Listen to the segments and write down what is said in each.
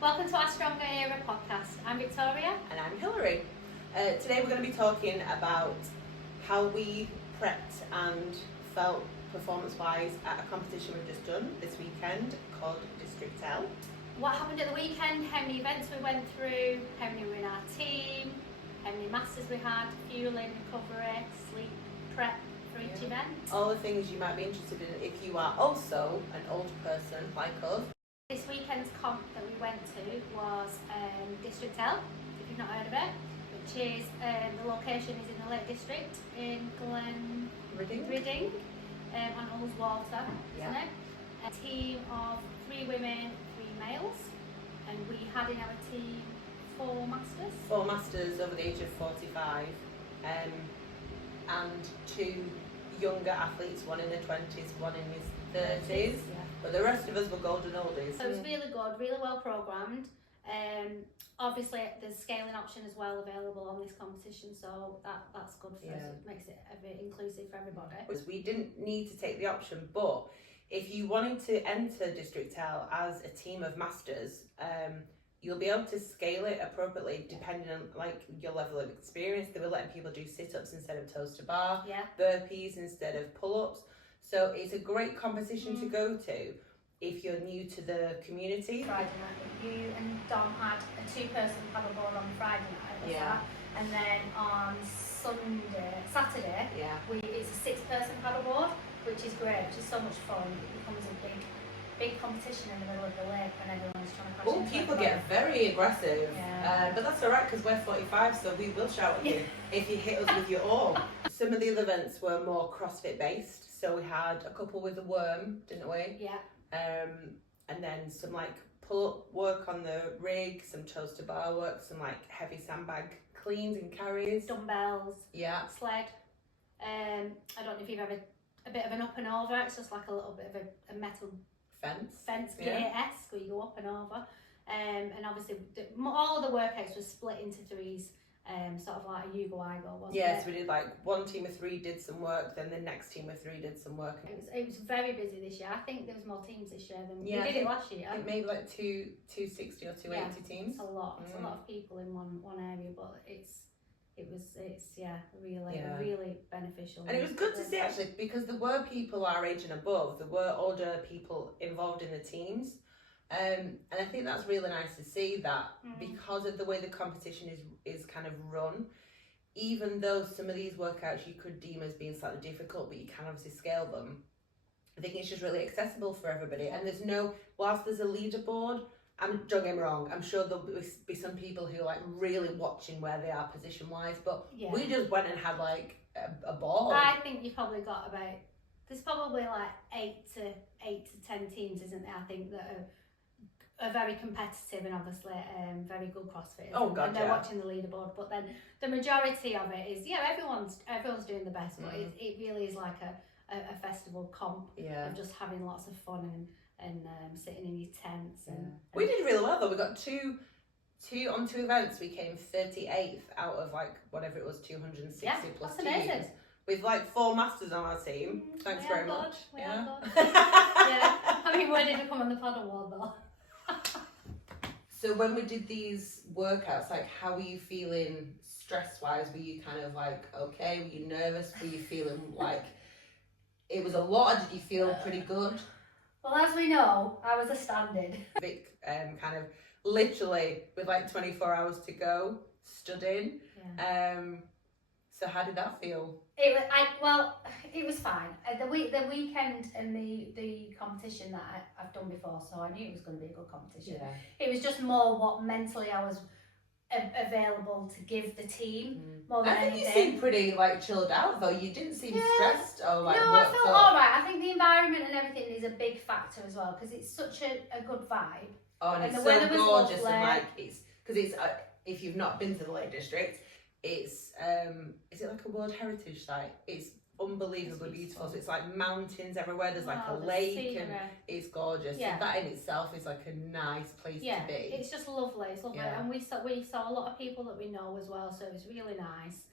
Welcome to our Stronger Era podcast. I'm Victoria. And I'm Hilary. Today we're going to be talking about how we prepped and felt performance-wise at a competition we've just done this weekend called District L. What happened at the weekend, how many events we went through, how many were in our team, how many masters we had, fueling, recovery, sleep, prep for each event. All the things you might be interested in if you are also an older person like us. This weekend's comp that we went to was District L, if you've not heard of it, which is, the location is in the Lake District in Reading, on Ullswater, isn't it? A team of 3 women, 3 males, and we had in our team 4 masters. 4 masters over the age of 45, and 2 younger athletes, one in their 20s, one in his 30s. Yeah. But the rest of us were golden oldies. So it was really good, really well programmed. Obviously, there's scaling option as well available on this competition, so that's good for us. It makes it a bit inclusive for everybody. We didn't need to take the option, but if you wanted to enter District L as a team of masters, you'll be able to scale it appropriately depending on like your level of experience. They were letting people do sit-ups instead of toes to bar, burpees instead of pull-ups. So it's a great competition to go to if you're new to the community. Friday night, you and Dom had a 2-person paddleboard on Friday night, and then on Saturday, it's a 6-person paddleboard, which is great, which is so much fun. It becomes a big competition in the middle of the lake when everyone's trying to crash into People everybody. get very aggressive, but that's alright because we're 45, so we will shout at you if you hit us with your oar. Some of the other events were more CrossFit based, so we had a couple with a worm, didn't we? Yeah. And then some like pull-up work on the rig, some toes to bar work, some like heavy sandbag cleans and carries. Dumbbells. Yeah. Sled. I don't know if you've ever, a bit of an up and over, it's just like a little bit of a metal fence gear-esque where you go up and over. And obviously all of the workouts were split into 3s, sort of like a you go, I go, wasn't it? Yes, we did like one team of 3 did some work, then the next team of 3 did some work. It was very busy this year. I think there was more teams this year than we did it last year. I think maybe like 260 or 280 teams. It's a lot. It's a lot of people in one area, but it's really beneficial. And it was good to see actually, because there were people our age and above, there were older people involved in the teams. And I think that's really nice to see that because of the way the competition is kind of run, even though some of these workouts you could deem as being slightly difficult, but you can obviously scale them, I think it's just really accessible for everybody. And there's whilst there's a leaderboard, and don't get me wrong, I'm sure there'll be some people who are like really watching where they are position wise, but we just went and had like a ball. I think you've probably got there's probably like 8 to 10 teams, isn't there? I think that are very competitive and obviously very good CrossFitters. And they're watching the leaderboard, but then the majority of it is everyone's doing the best, but it really is like a festival comp of just having lots of fun and sitting in your tents. And we did really well though. We got two events. We came 38th out of like whatever it was, 260 plus that's amazing. teams. With like 4 masters on our team. Thanks very much. We are good. I mean, where did we come on the paddleboard though? So when we did these workouts, like how were you feeling stress-wise? Were you kind of like okay? Were you nervous? Were you feeling like it was a lot, or did you feel pretty good? Well, as we know, I was a stand-in. Vic kind of literally with like 24 hours to go, stood in. So how did that feel? It was fine. The weekend and the competition that I've done before, so I knew it was going to be a good competition. It was just more what mentally I was available to give the team more than anything. You seemed pretty like chilled out though. You didn't seem stressed or like I felt alright. I think the environment and everything is a big factor as well because it's such a good vibe. Oh, and it's the weather was gorgeous lovely. And like it's if you've not been to the Lake District, it's is it like a World Heritage site? It's unbelievably beautiful. So it's like mountains everywhere. There's like a lake and it's gorgeous. So that in itself is like a nice place to be. It's just lovely. It's lovely, and we saw a lot of people that we know as well. So it was really nice.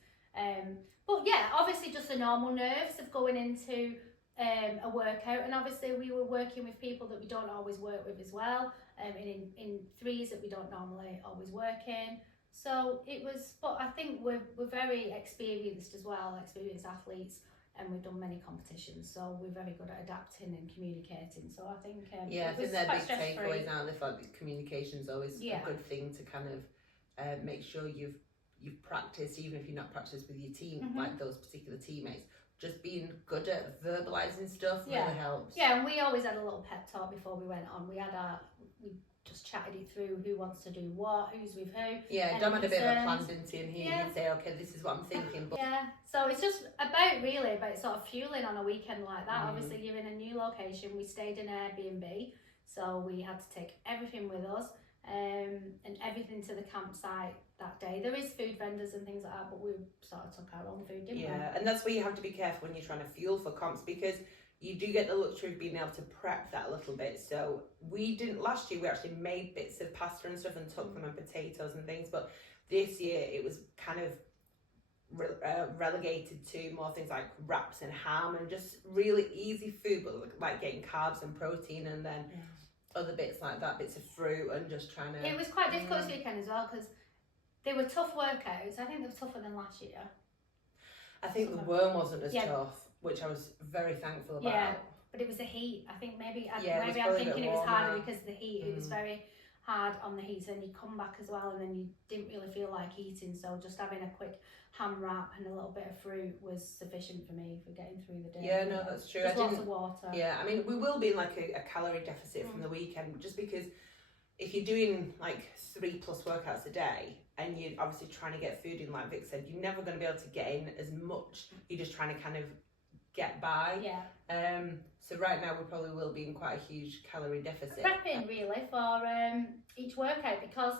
But obviously just the normal nerves of going into a workout, and obviously we were working with people that we don't always work with as well. in threes that we don't normally always work in. So it was, but I think we're very experienced as well, experienced athletes, and we've done many competitions, so we're very good at adapting and communicating. So I think I think they're big takeaways now. They feel like communication is always a good thing to kind of make sure you've practiced, even if you're not practiced with your team, like those particular teammates. Just being good at verbalising stuff really helps. Yeah, and we always had a little pep talk before we went on. We just chatted it through, who wants to do what, who's with who. Yeah, Dom had a bit of a plan, didn't he? And he'd say, okay, this is what I'm thinking. But so it's just about sort of fueling on a weekend like that. Obviously, you're in a new location. We stayed in Airbnb, so we had to take everything with us, and everything to the campsite that day. There is food vendors and things like that, but we sort of took our own food, didn't we? Yeah, and that's where you have to be careful when you're trying to fuel for comps, because you do get the luxury of being able to prep that a little bit. So we didn't, last year we actually made bits of pasta and stuff and took them, and potatoes and things, but this year it was kind of relegated to more things like wraps and ham and just really easy food, but like getting carbs and protein, and then other bits like that, bits of fruit, and just trying to... It was quite difficult this weekend as well, because they were tough workouts. I think they were tougher than last year. I think the worm wasn't as tough, which I was very thankful about. Yeah, but it was the heat. I think maybe I'm thinking it was harder because of the heat. It was very hard on the heat, so then you come back as well, and then you didn't really feel like eating, so just having a quick ham wrap and a little bit of fruit was sufficient for me for getting through the day. Yeah, no, that's true. Just lots of water. Yeah, I mean, we will be in like a calorie deficit from the weekend, just because if you're doing like 3+ workouts a day, and you're obviously trying to get food in, like Vic said, you're never going to be able to get in as much. You're just trying to kind of get by. Yeah. So right now we probably will be in quite a huge calorie deficit. Prepping really for each workout, because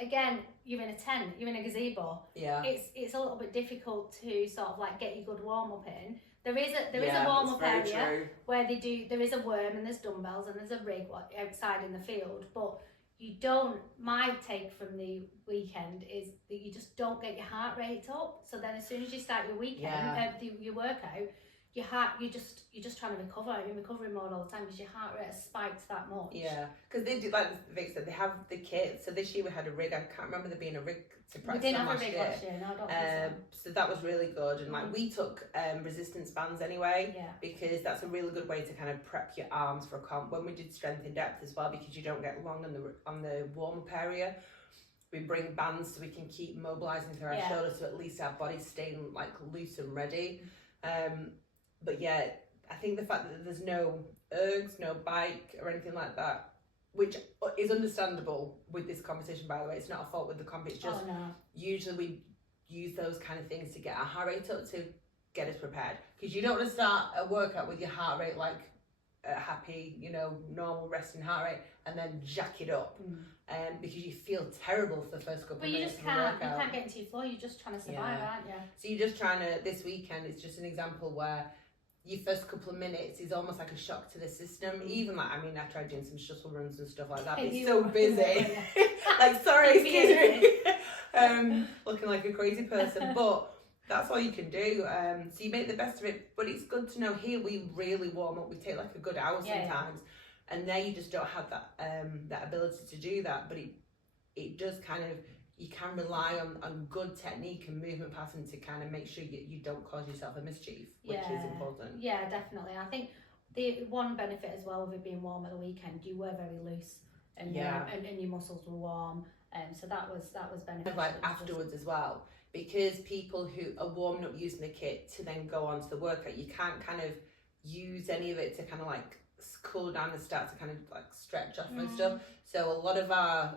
again, you're in a tent, you're in a gazebo. Yeah. It's a little bit difficult to sort of like get your good warm up in. There is a warm up area where there is a worm and there's dumbbells and there's a rig outside in the field, but you don't, my take from the weekend is that you just don't get your heart rate up. So then as soon as you start your weekend, your workout, your heart, you're just trying to recover. I'm in recovery mode all the time because your heart rate has spiked that much. Yeah, because they do, like Vic said, they have the kit. So this year we had a rig. I can't remember there being a rig to practice. We didn't have a rig last year. No, I don't think so that was really good. And like we took resistance bands anyway, because that's a really good way to kind of prep your arms for a comp. When we did strength in depth as well, because you don't get long on the warm up area. We bring bands so we can keep mobilising through our shoulders, so at least our body's staying like loose and ready. But yeah, I think the fact that there's no ergs, no bike or anything like that, which is understandable with this competition, by the way. It's not a fault with the comp, it's just usually we use those kind of things to get our heart rate up, to get us prepared. Because you don't want to start a workout with your heart rate like a happy, normal resting heart rate, and then jack it up. Because you feel terrible for the first couple of minutes of the workout. You can't get into your flow, you're just trying to survive, aren't you? So you're just trying to, this weekend is just an example where your first couple of minutes is almost like a shock to the system. Even like, I tried doing some shuttle runs and stuff like that, but it's so busy. Like, sorry, excuse me. Looking like a crazy person, but that's all you can do. So you make the best of it, but it's good to know here we really warm up. We take like a good hour sometimes, and there you just don't have that that ability to do that. But it does kind of, you can rely on good technique and movement pattern to kind of make sure you don't cause yourself a mischief, which is important. Yeah, definitely. I think the one benefit as well of it being warm at the weekend, you were very loose, and and your muscles were warm, so that was beneficial. Like afterwards as well, because people who are warming up using the kit to then go on to the workout, you can't kind of use any of it to kind of like cool down and start to kind of like stretch off and stuff. So a lot of our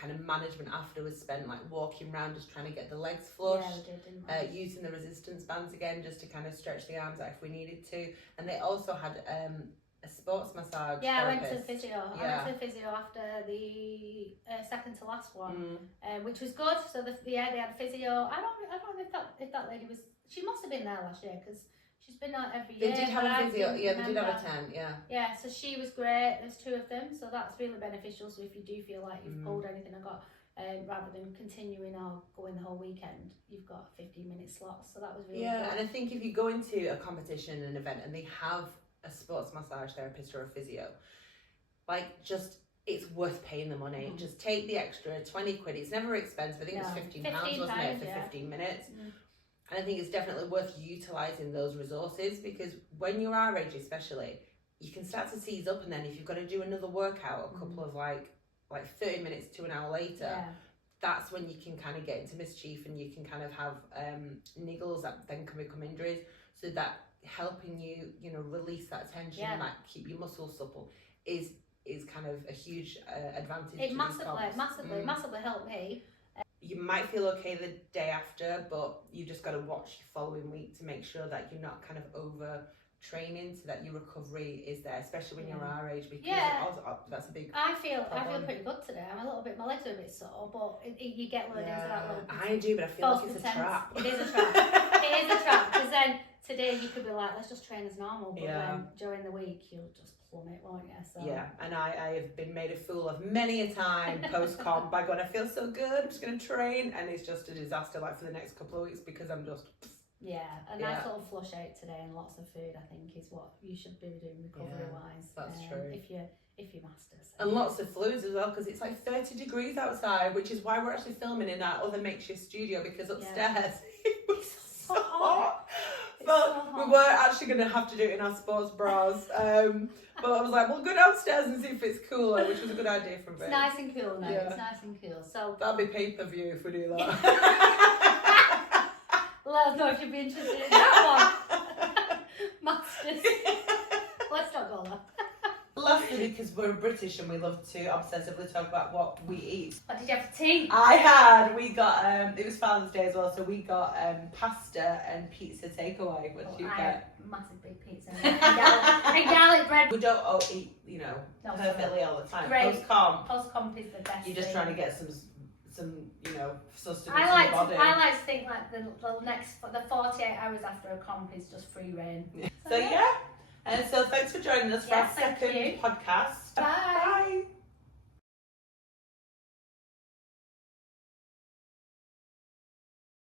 kind of management after was spent like walking around, just trying to get the legs flush, using the resistance bands again just to kind of stretch the arms out if we needed to. And they also had a sports massage therapist. I went to physio. I went to physio after the second to last one, which was good. So they had physio. I don't know if that lady was, she must have been there last year because she's been out every year. They did have a physio, they did have a tent, Yeah, so she was great. There's 2 of them, so that's really beneficial. So if you do feel like you've pulled anything, rather than continuing or going the whole weekend, you've got 15-minute slots. So that was really good. And I think if you go into a competition, an event, and they have a sports massage therapist or a physio, like just it's worth paying the money. Just take the extra 20 quid. It's never expensive. I think it was £15, wasn't it, for 15 minutes? And I think it's definitely worth utilising those resources, because when you're our age especially, you can start to seize up, and then if you've got to do another workout a couple of like 30 minutes to an hour later, that's when you can kind of get into mischief, and you can kind of have niggles that then can become injuries. So that helping you, you know, release that tension, like keep your muscles supple, is kind of a huge advantage. It massively helped me. You might feel okay the day after, but you just got to watch your following week to make sure that you're not kind of over training, so that your recovery is there, especially when you're our age, because that's a big I feel pretty good today. I'm a little bit, my legs are a bit sore, but you get lured into that little I do, but I feel like it's a trap. It is a trap. It is a trap, because then today you could be like, let's just train as normal, but then during the week you'll just plummet, won't you? So and I have been made a fool of many a time post-comp by going, I feel so good, I'm just going to train, and it's just a disaster like for the next couple of weeks, because I'm just a nice little flush out today and lots of food, I think, is what you should be doing recovery wise. That's true. If you master. And lots of fluids as well, because it's like 30 degrees outside, which is why we're actually filming in our other makeshift studio, because upstairs it was so hot. But we were actually going to have to do it in our sports bras. But I was like, we'll go downstairs and see if it's cooler, which was a good idea from It's nice and cool now. It's nice and cool. So that'll be pay-per-view if we do that. Let us know if you'd be interested in that one. Masters. Let's not go there. Lastly, because we're British and we love to obsessively talk about what we eat. What did you have for tea? We got, it was Father's Day as well, so we got pasta and pizza takeaway. What did you get? Massive big pizza and garlic bread. We don't all eat, you know, perfectly all the time. Post-comp is the best. You're just trying to get some you know, sustenance I in your body. I like to think like the 48 hours after a comp is just free reign. So and so thanks for joining us for our second podcast. Bye. Bye.